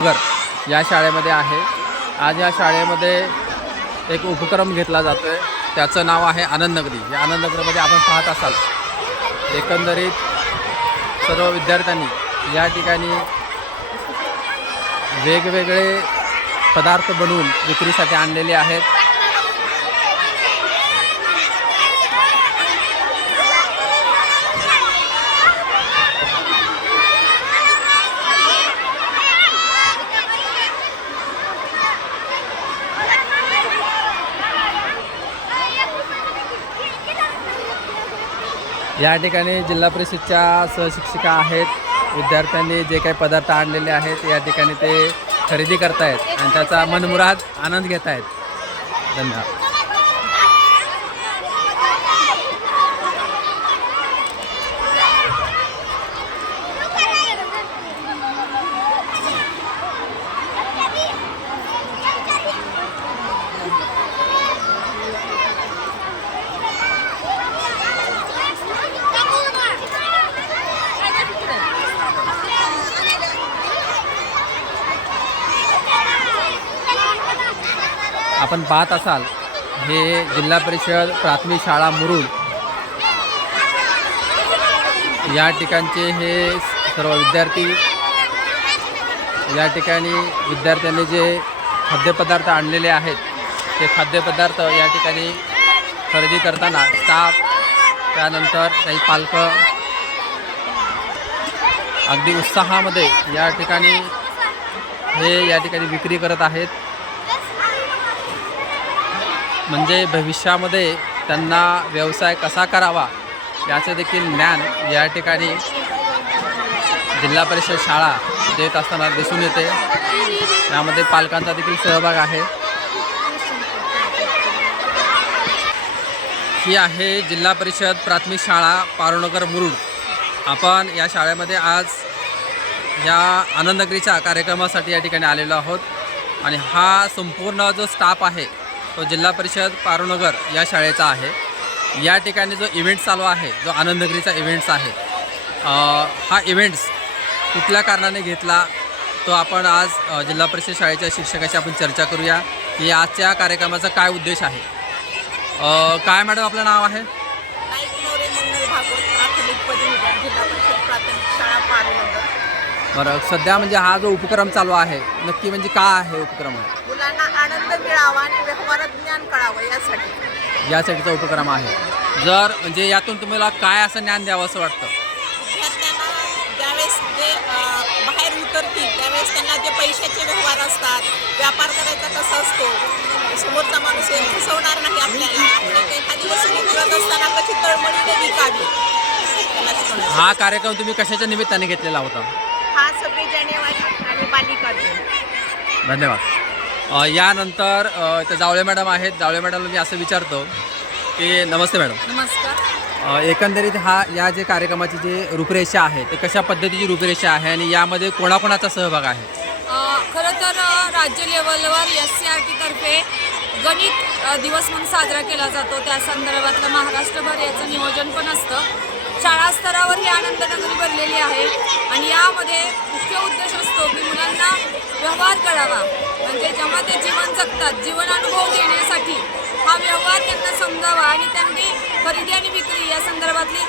या शाळेमध्ये आहे। आज या शाळेमध्ये एक उपक्रम घेतला जातो आहे, त्याचं नाव आहे आनंदनगरी। या आनंदनगरीमध्ये आपण पाहत असाल एकंदरीत सर्व विद्यार्थ्यांनी या ठिकाणी वेगवेगळे पदार्थ बनवून विक्रीसाठी आणलेले आहेत। या ठिकाणी जिल्हा परिषदच्या सहशिक्षिका आहेत। विद्यार्थ्यांनी जे काही पदार्थ आणलेले आहेत या ठिकाणी ते खरेदी करतायत आणि त्याचा मनमुराद आनंद घेत आहेत। धन्यवाद। आपण पाहत असाल हे जिल्हा परिषद प्राथमिक शाळा मुरुड या ठिकाणचे हे सर्व विद्यार्थी या ठिकाणी विद्यार्थ्यांनी जे खाद्यपदार्थ आणलेले आहेत ते खाद्यपदार्थ या ठिकाणी खरेदी करताना स्टाफ त्यानंतर काही पालक अगदी उत्साहामध्ये या ठिकाणी विक्री करत आहेत। म्हणजे भविष्यामध्ये त्यांना व्यवसाय कसा करावा याचे देखील ज्ञान या ठिकाणी जिल्हा परिषद शाळा देत असताना दिसून येते। यामध्ये पालकांचा देखील सहभाग आहे। ही आहे जिल्हा परिषद प्राथमिक शाळा पारुनगर मुरुड। आपण या शाळेमध्ये आज या आनंदनगरीच्या कार्यक्रमासाठी या ठिकाणी आलेलो आहोत आणि हा संपूर्ण जो स्टाफ आहे तो जिल्हा परिषद पारुनगर या शाळेचा आहे। या ठिकाणी जो इव्हेंट चालू आहे, जो आनंदनगरीचा इव्हेंट्स आहे, हा इव्हेंट्स कुठल्या कारणाने घेतला तो आपण आज जिल्हा परिषद शाळेच्या शिक्षकाशी आपण चर्चा करूया की आजच्या कार्यक्रमाचा काय उद्देश आहे। काय मॅडम आपलं नाव आहे? बरं, सध्या म्हणजे हा जो उपक्रम चालू आहे नक्की म्हणजे काय आहे उपक्रम? मुलांना आनंद मिळावा आणि व्यवहारात ज्ञान कळावं यासाठीचा उपक्रम आहे। जर म्हणजे यातून तुम्हाला काय असं ज्ञान द्यावं असं वाटतं? विद्यार्थ्यांना ज्यावेळेस जे बाहेर उतरतील त्यावेळेस त्यांना जे पैशाचे व्यवहार असतात, व्यापार करायचा कसा असतो, समोरचा माणूस फसवणार नाही आपल्याला, आपण एखादी वस्तू करत असताना कशी तळमळीने विकावी। हा कार्यक्रम तुम्ही कशाच्या निमित्ताने घेतलेला होता? हा 26 जानेवारी आणि बालिका दिन। धन्यवाद। यानंतर ते जावळे मॅडम आहेत। जावळे मॅडमला मी असं विचारतो की नमस्ते मॅडम। नमस्कार। एकंदरीत या जे कार्यक्रमाची जे रूपरेषा आहे ते कशा पद्धतीची रूपरेषा आहे आणि यामध्ये कोणाकोणाचा सहभाग आहे? खरं तर राज्य लेवलवर SCRT तर्फे गणित दिवस म्हणून साजरा केला जातो। त्या संदर्भातलं महाराष्ट्रभर याचं नियोजन पण असतं। शाळा स्तरावर ही आनंदनगरी भरलेली आहे आणि यामध्ये मुख्य उद्देश असतो की मुलांना व्यवहार कळावा, म्हणजे जेव्हा ते जीवन जगतात जीवन अनुभव देण्यासाठी हा व्यवहार त्यांना समजावा आणि त्यांनी खरेदी आणि विक्री या संदर्भातली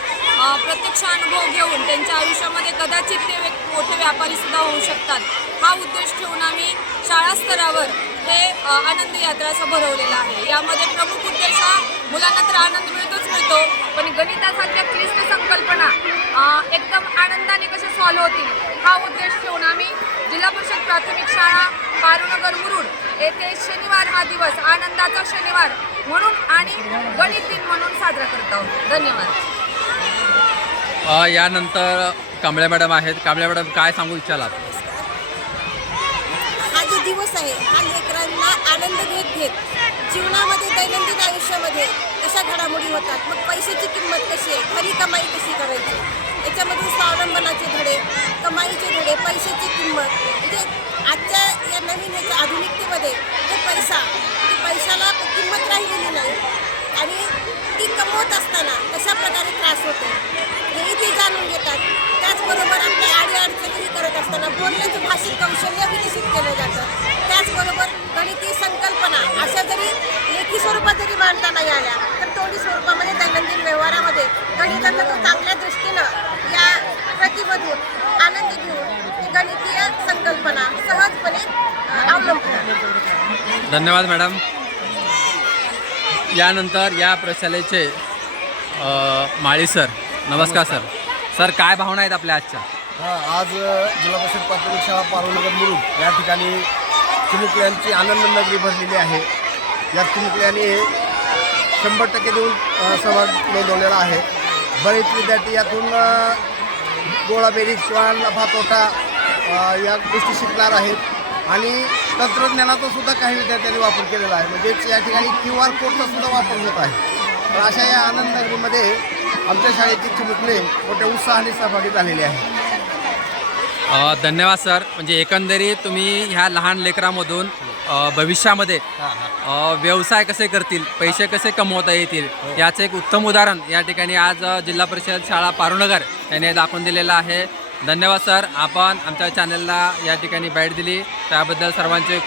प्रत्यक्ष अनुभव घेऊन त्यांच्या आयुष्यामध्ये कदाचित ते मोठे व्यापारीसुद्धा होऊ शकतात। हा उद्देश ठेवून आम्ही शाळा स्तरावर हे आनंद यात्रा असं भरवलेलं आहे। यामध्ये प्रमुख उद्देश हा मुलांना तर आनंद मिळतो, पण गणितासारख्या क्लिष्ट संकल्पना एकदम आनंदाने कशा सॉल्व्ह होतील हा उद्देश ठेवून आम्ही जिल्हा परिषद प्राथमिक शाळा पारुनगर मुरुड येथे शनिवार हा दिवस आनंदाचा शनिवार म्हणून आणि गणित दिन म्हणून साजरा करत आहोत। धन्यवाद। यानंतर कांबळे मॅडम आहेत। कांबळे मॅडम काय सांगू इच्छालात? हा जो दिवस आहे हा लेकरांना आनंद घेत जीवनामध्ये दैनंदिन आयुष्यामध्ये कशा घडामोडी होतात, मग पैशाची किंमत कशी आहे, खरी कमाई कशी करायची, याच्यामधून स्वावलंबनाचे धडे, कमाईचे धडे, पैशाची किंमत, म्हणजे आजच्या या नवीन याच्या आधुनिकतेमध्ये पैशाला किंमत राहिलेली नाही आणि ती कमवत असताना कशा प्रकारे त्रास होतो, हेही ते जाणून घेतात. त्याचबरोबर आपल्या अडीअडचणीही करत असताना बोलण्याचं भाषिक कौशल्य विकसित केलं जातं. त्याचबरोबर गणिती संकल्पना अशा जरी लेखी स्वरूपात जरी मांडता नाही आल्या तर तोंडी स्वरूपामध्ये दैनंदिन व्यवहारामध्ये गणिताचा तो चांगल्या दृष्टीनं या प्रतिमधून आनंद घेऊन ती गणितीय संकल्पना सहजपणे अवलंबतात. धन्यवाद मॅडम. यानंतर या प्रशालेचे माळी सर. नमस्कार सर. सर काय भावना आहेत आपल्या आजच्या? आज जिल्हा परिषद प्राथमिक शाळा पारोनगर मुरुड या ठिकाणी चिमुकल्यांची आनंद नगरी भरलेली आहे. या चिमुकल्यांनी 100% देऊन सहभाग नोंदवलेला आहे. बरेच विद्यार्थी यातून गोळाबेरीज किंवा नफा तोटा या गोष्टी शिकणार आहेत आणि तंत्रज्ञानाचा सुद्धा काही विद्यार्थ्यांनी वापर केलेला आहे. म्हणजेच या ठिकाणी QR कोडचा सुद्धा वापर होत आहे. तर अशा या आनंद नगरीमध्ये आमच्या शाळेतील चिमुकले मोठ्या उत्साहाने सहभागी झालेले आहेत. धन्यवाद सर. म्हणजे एकंदरीत तुम्ही ह्या लहान लेकरामधून भविष्यामध्ये व्यवसाय कसे करतील, पैसे कसे कमवता येतील याचं एक उत्तम उदाहरण या ठिकाणी आज जिल्हा परिषद शाळा पारोनगर याने दाखवून दिलेलं आहे. धन्यवाद सर. आपण आमच्या चॅनलला या ठिकाणी भेट दिली त्याबद्दल सर्वांचे